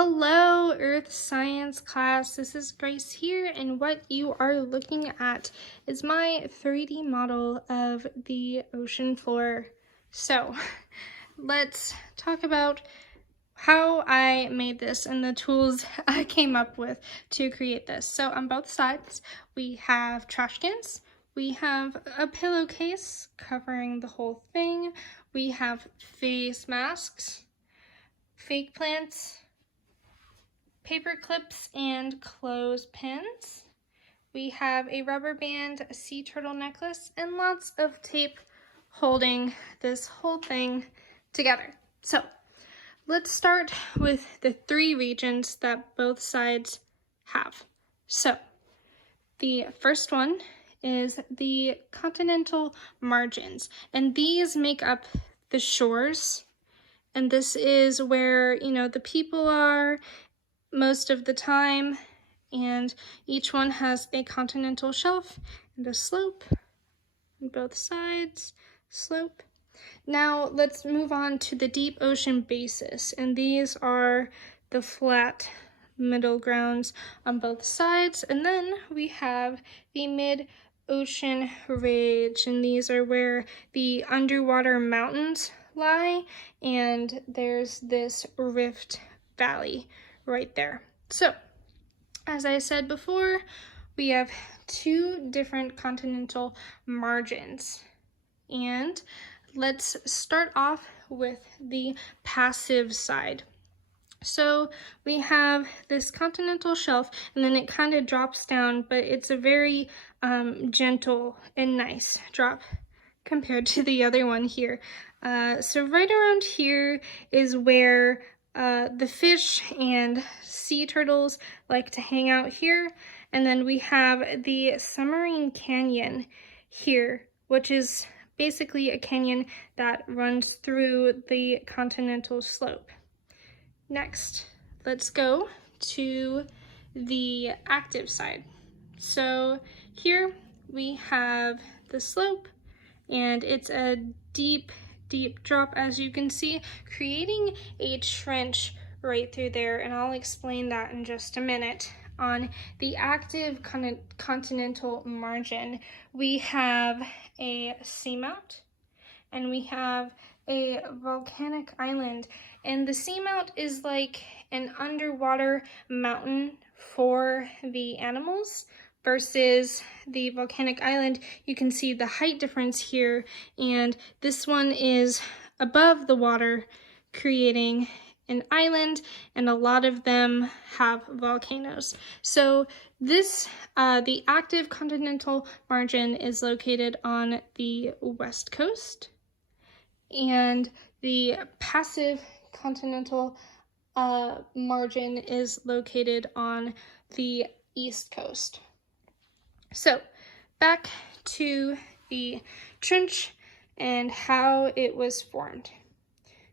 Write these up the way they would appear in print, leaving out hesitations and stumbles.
Hello, Earth Science class. This is Grace here, and what you are looking at is my 3D model of the ocean floor. So, let's talk about how I made this and the tools I came up with to create this. So, on both sides, we have trash cans. We have a pillowcase covering the whole thing. We have face masks, fake plants, paper clips and clothespins. We have a rubber band, a sea turtle necklace, and lots of tape holding this whole thing together. So let's start with the three regions that both sides have. So the first one is the continental margins, and these make up the shores. And this is where, the people are most of the time, and each one has a continental shelf and a slope on both sides, slope. Now let's move on to the deep ocean basis, and these are the flat middle grounds on both sides, and then we have the mid-ocean ridge, and these are where the underwater mountains lie, and there's this rift valley right there. So, as I said before, we have two different continental margins. And let's start off with the passive side. So we have this continental shelf, and then it kind of drops down, but it's a very gentle and nice drop compared to the other one here. So right around here is where the fish and sea turtles like to hang out here. And then we have the submarine canyon here, which is basically a canyon that runs through the continental slope. Next, let's go to the active side. So here we have the slope, and it's a deep drop, as you can see, creating a trench right through there, and I'll explain that in just a minute. On the active continental margin, we have a seamount, and we have a volcanic island, and the seamount is like an underwater mountain for the animals, versus the volcanic island. You can see the height difference here, and this one is above the water, creating an island, and a lot of them have volcanoes. So this, the active continental margin is located on the west coast, and the passive continental margin is located on the east coast. So back to the trench and how it was formed.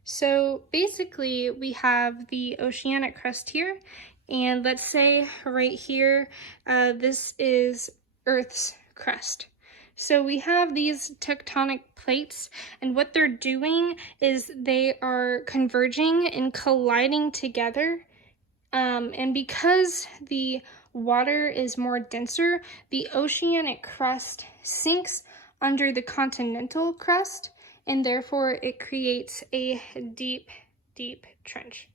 So basically we have the oceanic crust here, and let's say right here, this is Earth's crust. So we have these tectonic plates, and what they're doing is they are converging and colliding together. And because the water is more denser, the oceanic crust sinks under the continental crust, and therefore it creates a deep trench.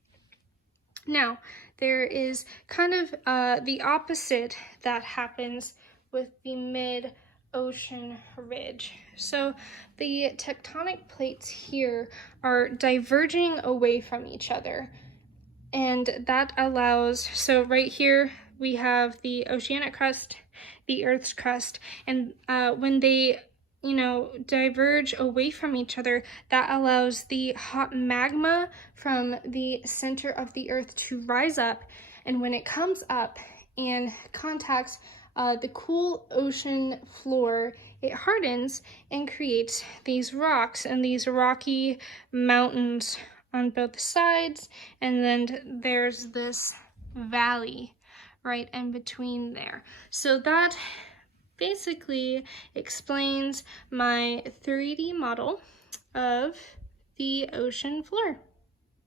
Now, there is kind of the opposite that happens with the mid-ocean ridge. So the tectonic plates here are diverging away from each other, and that allows, so right here we have the oceanic crust, the Earth's crust, and when they diverge away from each other, that allows the hot magma from the center of the Earth to rise up, and when it comes up and contacts the cool ocean floor, it hardens and creates these rocks and these rocky mountains on both sides, and then there's this valley right in between there. So that basically explains my 3D model of the ocean floor.